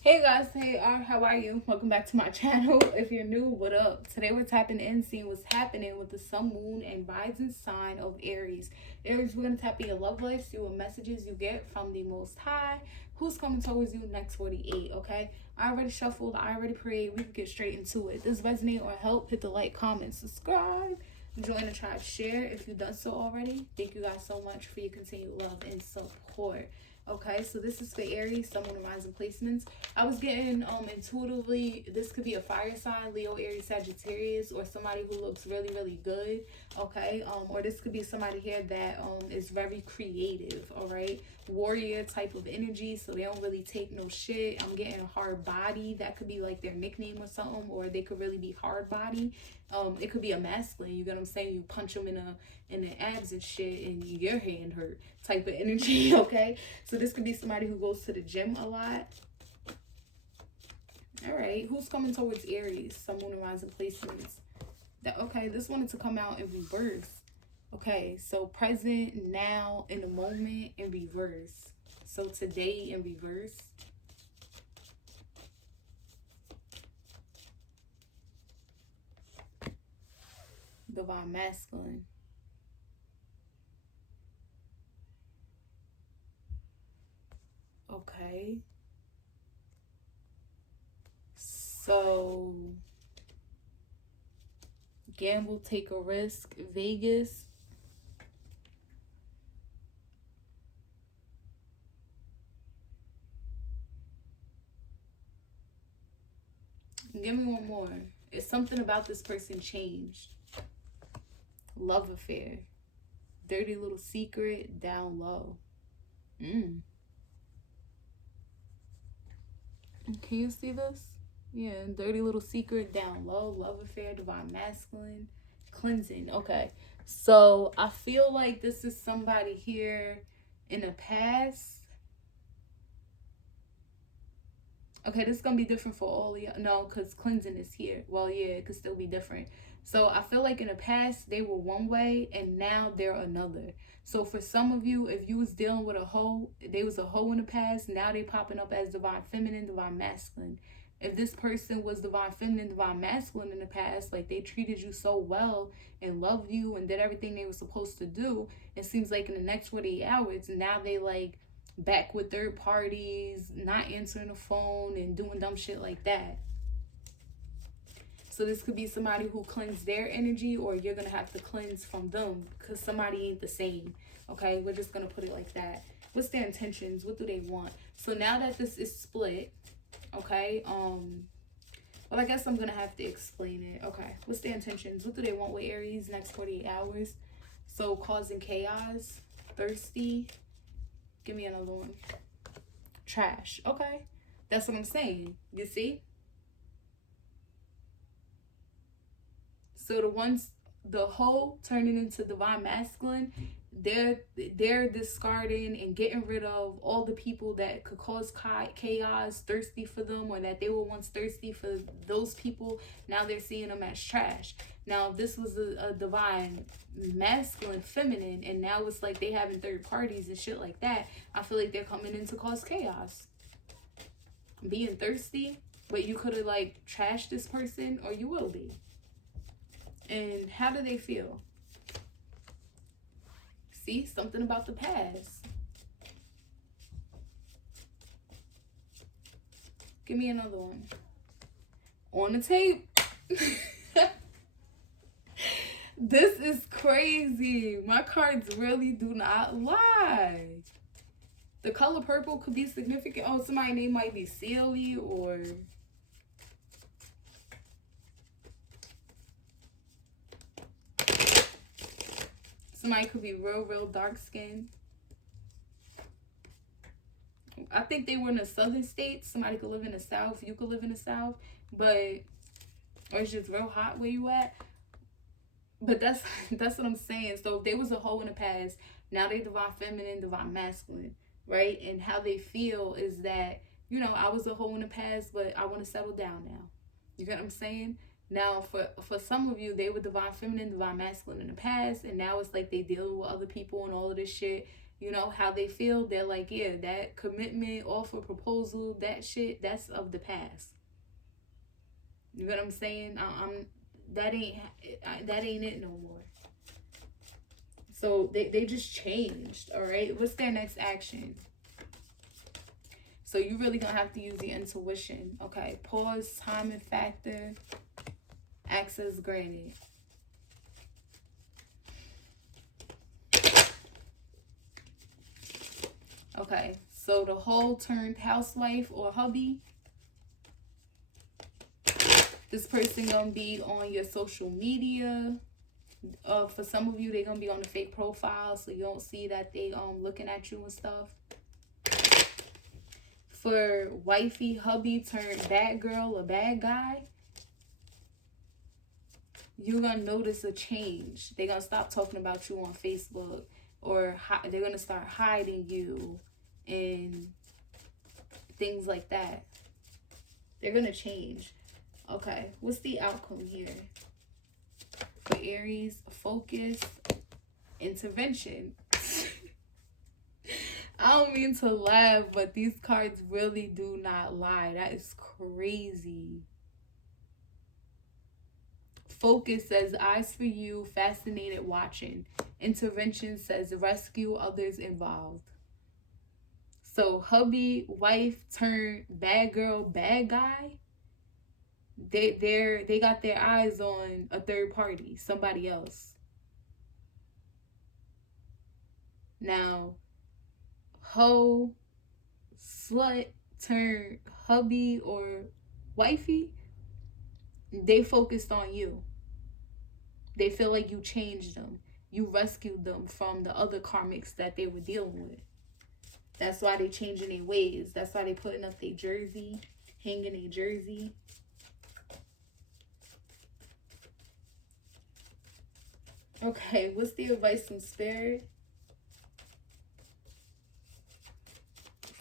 Hey guys, how are you? Welcome back to my channel. If you're new, what up? Today we're tapping in, seeing what's happening with the sun, moon, and rising sign of Aries. Aries, we're gonna tap in your love life, see what messages you get from the Most High, who's coming towards you next 48. Okay, I already shuffled, I already prayed. We can get straight into it. If this resonate or help, hit the like, comment, subscribe, join the tribe, share if you've done so already. Thank you guys so much for your continued love and support. Okay, so this is for Aries, someone in rising placements. I was getting intuitively, this could be a fire sign, Leo, Aries, Sagittarius, or somebody who looks really, really good. Okay, or this could be somebody here that is very creative. All right, warrior type of energy, so they don't really take no shit. I'm getting a hard body. That could be like their nickname or something, or they could really be hard body. It could be a masculine, you get what I'm saying? You punch them in the abs and shit and your hand hurt type of energy. Okay, so this could be somebody who goes to the gym a lot. All right, who's coming towards Aries? Someone in rising placements. Okay, this wanted to come out in reverse. Okay, so present, now, in the moment, in reverse. So today in reverse. Divine masculine. Okay. So gamble, take a risk, Vegas. Give me one more. It's something about this person changed. Love affair. Dirty little secret, down low. Can you see this? Yeah, dirty little secret, down low, love affair, divine masculine, cleansing. Okay, so I feel like this is somebody here in the past. Okay, this is gonna be different for all of you. No, because cleansing is here. Well, yeah, it could still be different. So I feel like in the past they were one way and now they're another. So for some of you, if you was dealing with a hoe, they was a hoe in the past, now they popping up as divine feminine, divine masculine. If this person was divine feminine, divine masculine in the past, like they treated you so well and loved you and did everything they were supposed to do, it seems like in the next 48 hours, now they like back with third parties, not answering the phone and doing dumb shit like that. So this could be somebody who cleansed their energy, or you're gonna have to cleanse from them because somebody ain't the same. Okay, we're just gonna put it like that. What's their intentions? What do they want? So now that this is split, okay, well, I guess I'm gonna have to explain it. Okay, what's their intentions? What do they want with Aries next 48 hours? So causing chaos, thirsty. Give me another one. Trash. Okay, that's what I'm saying. You see? So the whole turning into divine masculine, they're discarding and getting rid of all the people that could cause chaos, thirsty for them, or that they were once thirsty for those people. Now they're seeing them as trash. Now if this was a divine masculine feminine, and now it's like they having third parties and shit like that, I feel like they're coming in to cause chaos, being thirsty. But you could have like trashed this person, or you will be. And how do they feel? See, something about the past. Give me another one. On the tape. This is crazy. My cards really do not lie. The color purple could be significant. Oh, somebody's name might be Silly, or somebody could be real dark skinned. I think they were in the southern states. Somebody could live in the south. You could live in the south. But, or it's just real hot where you at. But that's what I'm saying. So if they was a hoe in the past, now they divine feminine, divine masculine, right? And how they feel is that, you know, I was a hoe in the past, but I want to settle down now. You get what I'm saying? Now, for some of you, they were divine feminine, divine masculine in the past, and now it's like they deal with other people and all of this shit. You know how they feel. They're like, yeah, that commitment, offer, proposal, that shit, that's of the past. You know what I'm saying? I'm that ain't it no more. So they just changed. All right. What's their next action? So you really gonna have to use your intuition. Okay. Pause, time and factor, access granted. Okay. So the whole turned housewife or hubby. This person gonna be on your social media. For some of you, they're gonna be on the fake profile, so you don't see that they looking at you and stuff. For wifey, hubby turned bad girl or bad guy, you're gonna notice a change. They're gonna stop talking about you on Facebook, or they're gonna start hiding you and things like that. They're gonna change. Okay, what's the outcome here? For Aries, focus, intervention. I don't mean to laugh, but these cards really do not lie. That is crazy. Focus says eyes for you, fascinated watching. Intervention says rescue others involved. So hubby, wife turned bad girl, bad guy. They got their eyes on a third party, somebody else. Now, hoe, slut turned hubby or wifey, they focused on you. They feel like you changed them. You rescued them from the other karmics that they were dealing with. That's why they changing their ways. That's why they putting up their jersey, hanging their jersey. Okay, what's the advice from Spirit?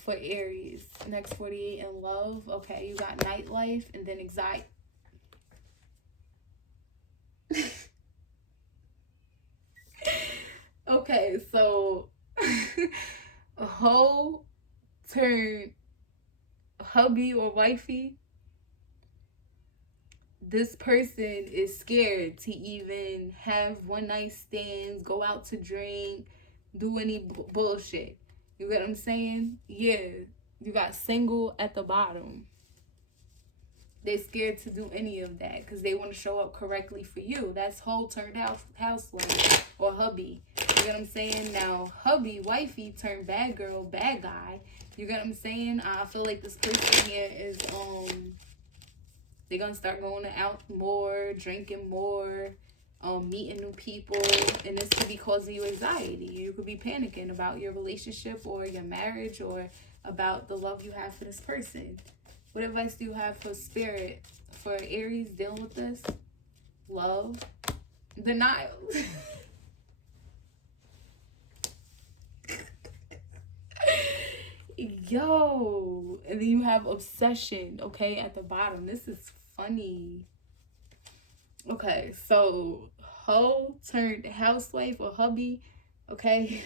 For Aries, next 48 in love. Okay, you got nightlife and then anxiety. Okay, so a hoe turned hubby or wifey. This person is scared to even have one night stands, go out to drink, do any bullshit. You get what I'm saying? Yeah, you got single at the bottom. They're scared to do any of that because they want to show up correctly for you. That's whole turned housewife or hubby. You get what I'm saying? Now, hubby, wifey turned bad girl, bad guy. You get what I'm saying? I feel like this person here is they're gonna start going out more, drinking more, meeting new people, and this could be causing you anxiety. You could be panicking about your relationship or your marriage or about the love you have for this person. What advice do you have for Spirit, for Aries dealing with this? Love, denial. Yo, and then you have obsession, okay, at the bottom. This is funny. Okay, so hoe turned housewife or hubby, okay?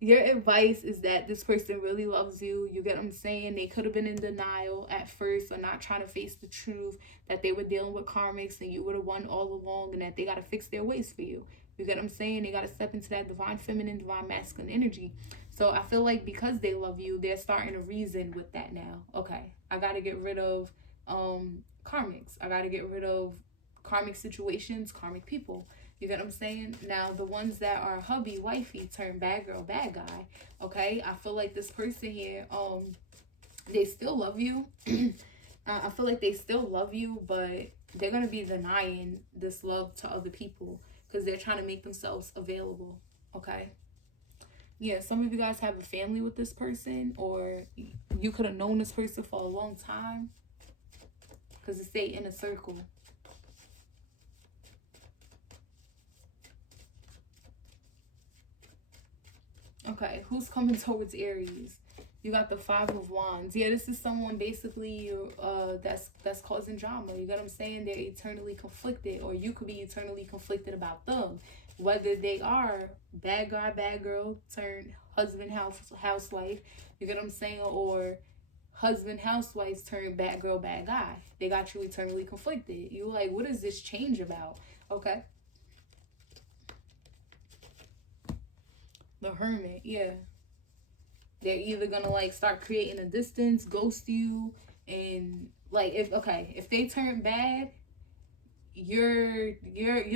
Your advice is that this person really loves you. You get what I'm saying? They could have been in denial at first or not trying to face the truth that they were dealing with karmics and you were the one all along, and that they got to fix their ways for you. You get what I'm saying? They got to step into that divine feminine, divine masculine energy. So I feel like because they love you, they're starting to reason with that now. Okay, I got to get rid of karmics. I got to get rid of karmic situations, karmic people. You get what I'm saying? Now, the ones that are hubby, wifey, turn bad girl, bad guy, okay? I feel like this person here, they still love you. I feel like they still love you, but they're going to be denying this love to other people because they're trying to make themselves available, okay? Yeah, some of you guys have a family with this person, or you could have known this person for a long time because it stayed in a circle. Okay, who's coming towards Aries? You got the 5 of Wands. Yeah, this is someone basically that's causing drama. You get what I'm saying? They're eternally conflicted, or you could be eternally conflicted about them. whether they are bad guy, bad girl, turned husband, housewife, you get what I'm saying, or husband, housewife turned bad girl, bad guy. They got you eternally conflicted. You like, what is this change about? Okay. The Hermit, yeah. They're either gonna like start creating a distance, ghost you, and like if they turn bad, you're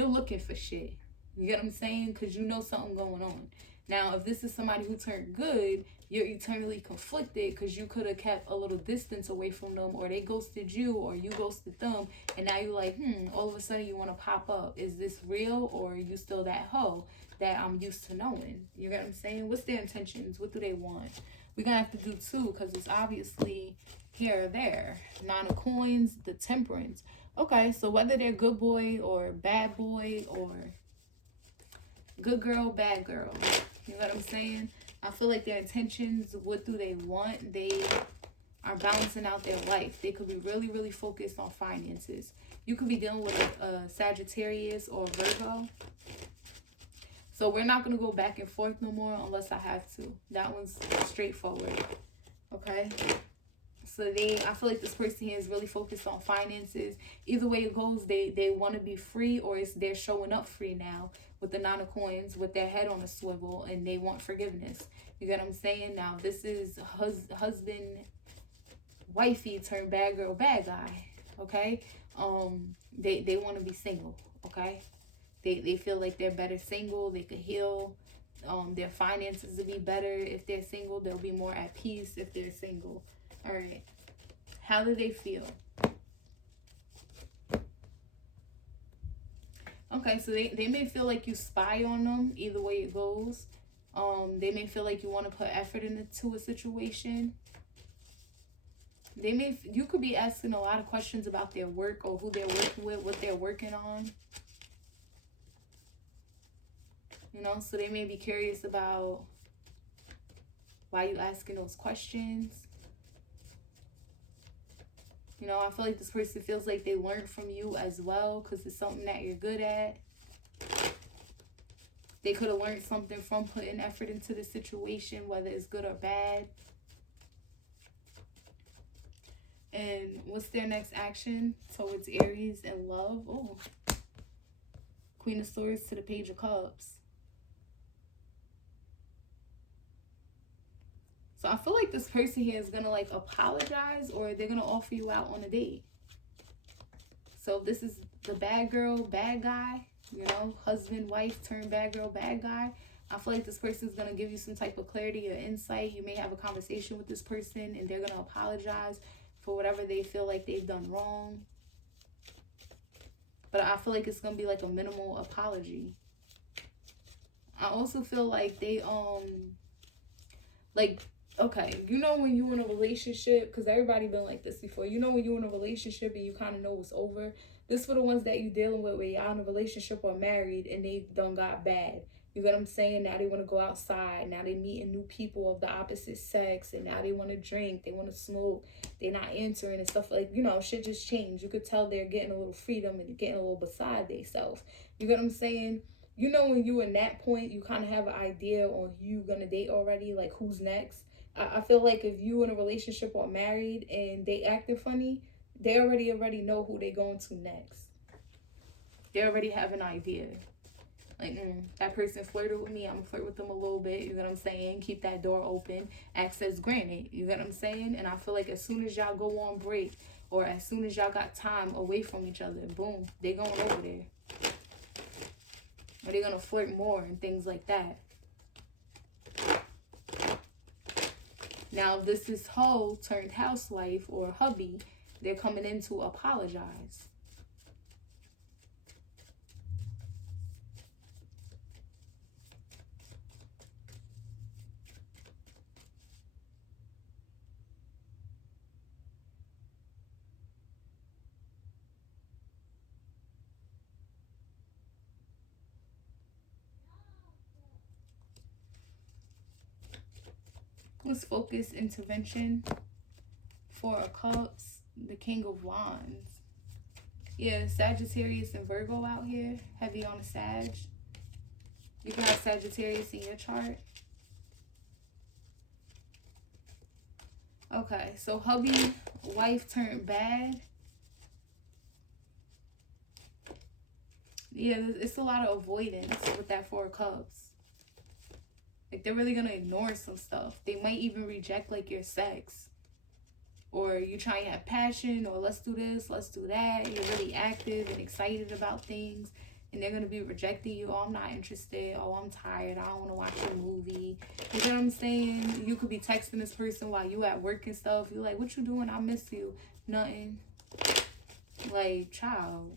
looking for shit. You get what I'm saying? Because you know something going on. Now, if this is somebody who turned good, you're eternally conflicted because you could have kept a little distance away from them, or they ghosted you, or you ghosted them, and now you're like, all of a sudden you want to pop up. Is this real, or are you still that hoe that I'm used to knowing? You get what I'm saying? What's their intentions? What do they want? We're going to have to do two because it's obviously here or there. Nine of Coins, the Temperance. Okay, so whether they're good boy or bad boy or good girl, bad girl, you know what I'm saying? I feel like their intentions, what do they want? They are balancing out their life. They could be really, really focused on finances. You could be dealing with a Sagittarius or Virgo. So we're not going to go back and forth no more unless I have to. That one's straightforward. Okay? So I feel like this person here is really focused on finances. Either way it goes, they want to be free, or they're showing up free now with the Nine of Coins, with their head on a swivel, and they want forgiveness. You get what I'm saying? Now, this is husband, wifey turned bad girl, bad guy. Okay? They want to be single. Okay? They feel like they're better single. They could heal. Their finances will be better if they're single. They'll be more at peace if they're single. All right. How do they feel? Okay, so they may feel like you spy on them. Either way it goes. They may feel like you want to put effort into a situation. You could be asking a lot of questions about their work or who they're working with, what they're working on. You know, so they may be curious about why you asking those questions. You know, I feel like this person feels like they learned from you as well because it's something that you're good at. They could have learned something from putting effort into the situation, whether it's good or bad. And what's their next action towards Aries and love? Oh, Queen of Swords to the Page of Cups. So I feel like this person here is going to like apologize, or they're going to offer you out on a date. So if this is the bad girl, bad guy, you know, husband, wife turned bad girl, bad guy, I feel like this person is going to give you some type of clarity or insight. You may have a conversation with this person and they're going to apologize for whatever they feel like they've done wrong. But I feel like it's going to be like a minimal apology. I also feel like they, okay, you know when you're in a relationship, because everybody been like this before, you know when you're in a relationship and you kind of know it's over. This for the ones that you dealing with where y'all in a relationship or married and they done got bad. You get what I'm saying? Now they want to go outside. Now they meeting new people of the opposite sex. And now they want to drink. They want to smoke. They're not answering and stuff like, you know, shit just changed. You could tell they're getting a little freedom and getting a little beside themselves. You get what I'm saying? You know when you in that point, you kind of have an idea on who you going to date already, like who's next. I feel like if you in a relationship or married and they acting funny, they already know who they going to next. They already have an idea. Like, that person flirted with me, I'm going to flirt with them a little bit. You know what I'm saying? Keep that door open. Access granted. You know what I'm saying? And I feel like as soon as y'all go on break or as soon as y'all got time away from each other, boom, they going over there. Or they're going to flirt more and things like that. Now, if this is hoe turned housewife or hubby, they're coming in to apologize. Let's focus intervention. Four of Cups, the King of Wands. Yeah, Sagittarius and Virgo out here. Heavy on the Sag. You can have Sagittarius in your chart. Okay, so hubby, wife turned bad. Yeah, it's a lot of avoidance with that Four of Cups. Like, they're really gonna ignore some stuff. They might even reject, like, your sex. Or you try and have passion, or let's do this, let's do that. You're really active and excited about things. And they're going to be rejecting you. Oh, I'm not interested. Oh, I'm tired. I don't want to watch a movie. You know what I'm saying? You could be texting this person while you at work and stuff. You're like, what you doing? I miss you. Nothing. Like, child.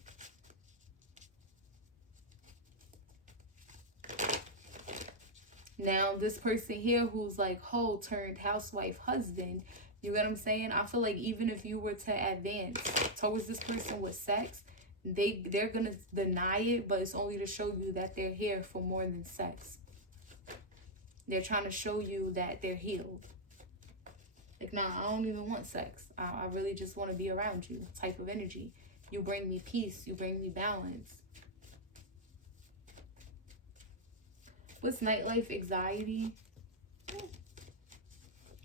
Now, this person here who's like hoe turned housewife husband, you get what I'm saying? I feel like even if you were to advance towards this person with sex, they're gonna deny it, but it's only to show you that they're here for more than sex. They're trying to show you that they're healed. Like, nah, I don't even want sex. I really just want to be around you type of energy. You bring me peace. You bring me balance. What's nightlife anxiety?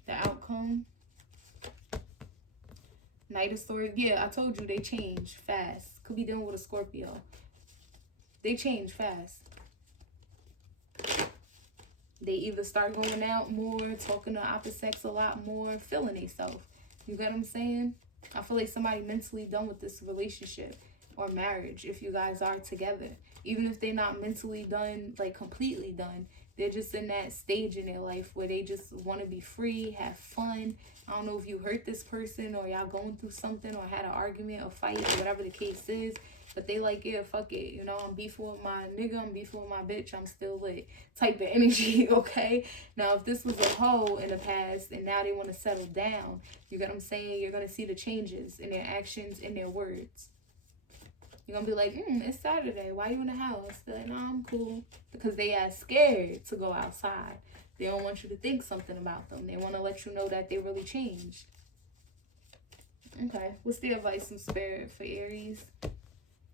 The outcome. Knight of Swords. Yeah, I told you they change fast. Could be dealing with a Scorpio. They change fast. They either start going out more, talking to opposite sex a lot more, feeling themselves. You get what I'm saying? I feel like somebody mentally done with this relationship or marriage if you guys are together. Even if they're not mentally done, like completely done, they're just in that stage in their life where they just want to be free, have fun. I don't know if you hurt this person or y'all going through something or had an argument or fight or whatever the case is. But they like, yeah, fuck it. You know, I'm beefing with my nigga. I'm beefing with my bitch. I'm still lit. Type of energy, okay? Now, if this was a hoe in the past and now they want to settle down, you get what I'm saying? You're going to see the changes in their actions and their words. You're going to be like, it's Saturday. Why you in the house? They're like, no, I'm cool. Because they are scared to go outside. They don't want you to think something about them. They want to let you know that they really changed. Okay. What's the advice from Spirit for Aries?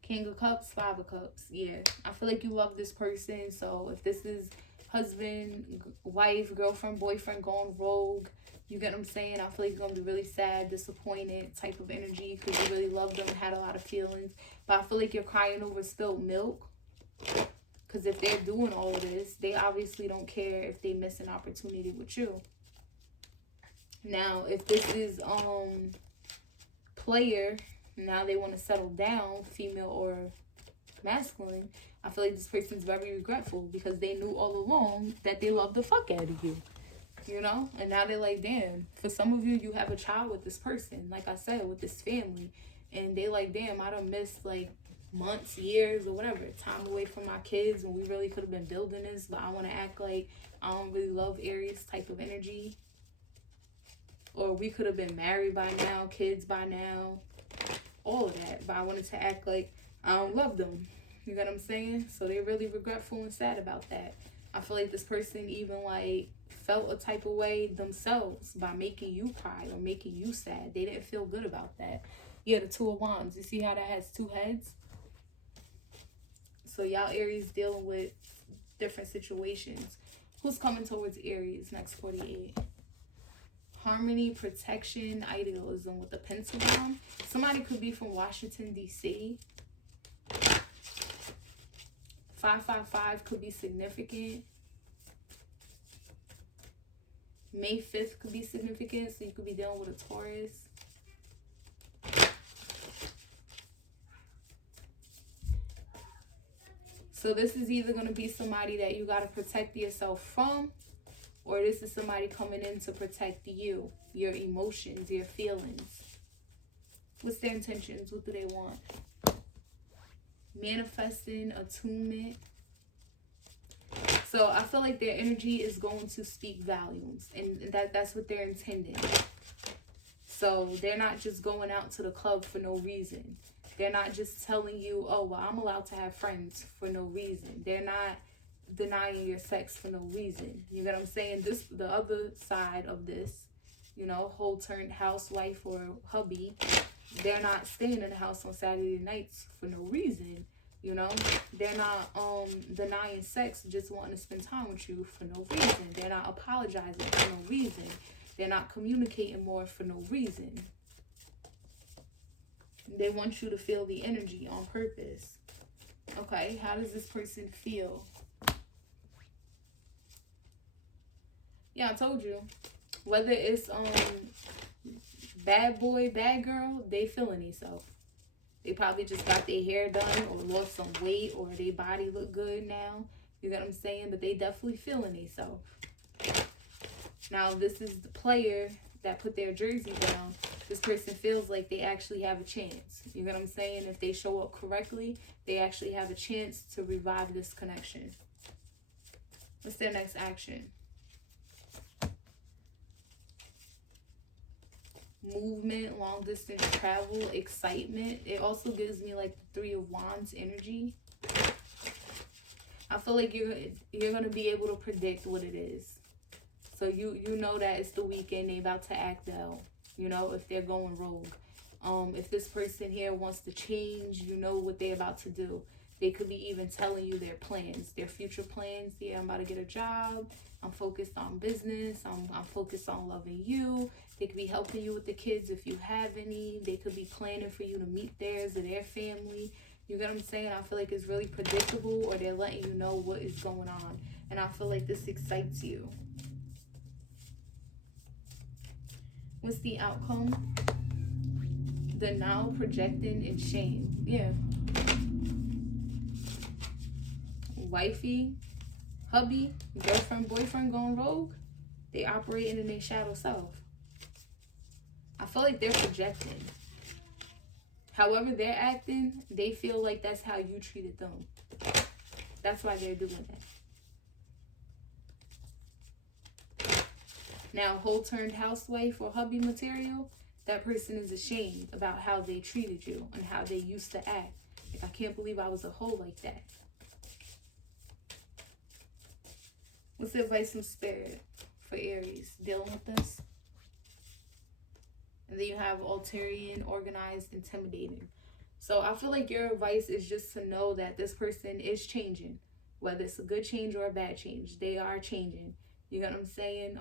King of Cups, Five of Cups. Yeah, I feel like you love this person. So if this is husband, wife, girlfriend, boyfriend going rogue, you get what I'm saying? I feel like you're going to be really sad, disappointed type of energy because you really loved them, had a lot of feelings. But I feel like you're crying over spilled milk. Because if they're doing all of this, they obviously don't care if they miss an opportunity with you. Now, if this is player, now they want to settle down, female or masculine, I feel like this person's very regretful because they knew all along that they loved the fuck out of you. You know? And now they're like, damn, for some of you, you have a child with this person, like I said, with this family. And they like, damn, I done missed like months, years, or whatever, time away from my kids when we really could have been building this, but I want to act like I don't really love Aries type of energy. Or we could have been married by now, kids by now, all of that, but I wanted to act like I don't love them. You know what I'm saying? So they're really regretful and sad about that. I feel like this person even like felt a type of way themselves by making you cry or making you sad. They didn't feel good about that. Yeah, the Two of Wands. You see how that has two heads? So y'all Aries dealing with different situations. Who's coming towards Aries next 48? Harmony, protection, idealism with the pentagon. Somebody could be from Washington, D.C. 555 could be significant. May 5th could be significant, so you could be dealing with a Taurus. So this is either going to be somebody that you got to protect yourself from, or this is somebody coming in to protect you, your emotions, your feelings. What's their intentions? What do they want? Manifesting, attunement. So I feel like their energy is going to speak volumes, and that's what they're intending. So they're not just going out to the club for no reason. They're not just telling you, oh, well, I'm allowed to have friends for no reason. They're not denying your sex for no reason. You know what I'm saying? This, the other side of this, you know, whole turned housewife or hubby, they're not staying in the house on Saturday nights for no reason. You know, they're not denying sex, just wanting to spend time with you for no reason. They're not apologizing for no reason. They're not communicating more for no reason. They want you to feel the energy on purpose. Okay, how does this person feel? Yeah, I told you. Whether it's bad boy, bad girl, they feeling themselves. They probably just got their hair done or lost some weight or their body look good now. You get what I'm saying? But they definitely feeling themselves. Now, this is the player that put their jersey down. This person feels like they actually have a chance. You get what I'm saying? If they show up correctly, they actually have a chance to revive this connection. What's their next action? Movement, long distance travel, excitement. It also gives me like the Three of Wands energy. I feel like you're gonna be able to predict what it is. So you know that it's the weekend, they about to act out. You know, if they're going rogue. If this person here wants to change, you know what they're about to do. They could be even telling you their plans, their future plans. Yeah, I'm about to get a job. I'm focused on business. I'm focused on loving you. They could be helping you with the kids if you have any. They could be planning for you to meet theirs or their family. You get what I'm saying? I feel like it's really predictable, or they're letting you know what is going on. And I feel like this excites you. What's the outcome? Denial, projecting, and shame. Yeah. Wifey, hubby, girlfriend, boyfriend going rogue. They operating in their shadow self. I feel like they're projecting. However they're acting, they feel like that's how you treated them. That's why they're doing that. Now, whole turned housewife or hubby material, that person is ashamed about how they treated you and how they used to act. Like, I can't believe I was a hoe like that. What's the advice from Spirit for Aries dealing with this? And then you have ulterior, organized, intimidating. So I feel like your advice is just to know that this person is changing. Whether it's a good change or a bad change, they are changing. You get what I'm saying?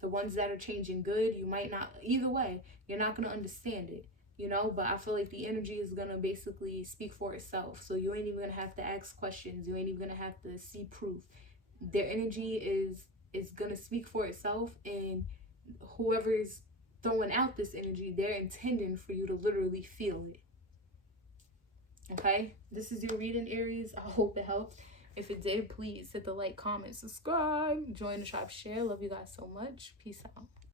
The ones that are changing good, you might not, either way, you're not going to understand it, you know? But I feel like the energy is going to basically speak for itself. So you ain't even going to have to ask questions. You ain't even going to have to see proof. Their energy is going to speak for itself, and whoever's throwing out this energy, they're intending for you to literally feel it. Okay, this is your reading, Aries. I hope it helped. If it did, please hit the like, comment, subscribe, join the shop, share. Love you guys so much. Peace out.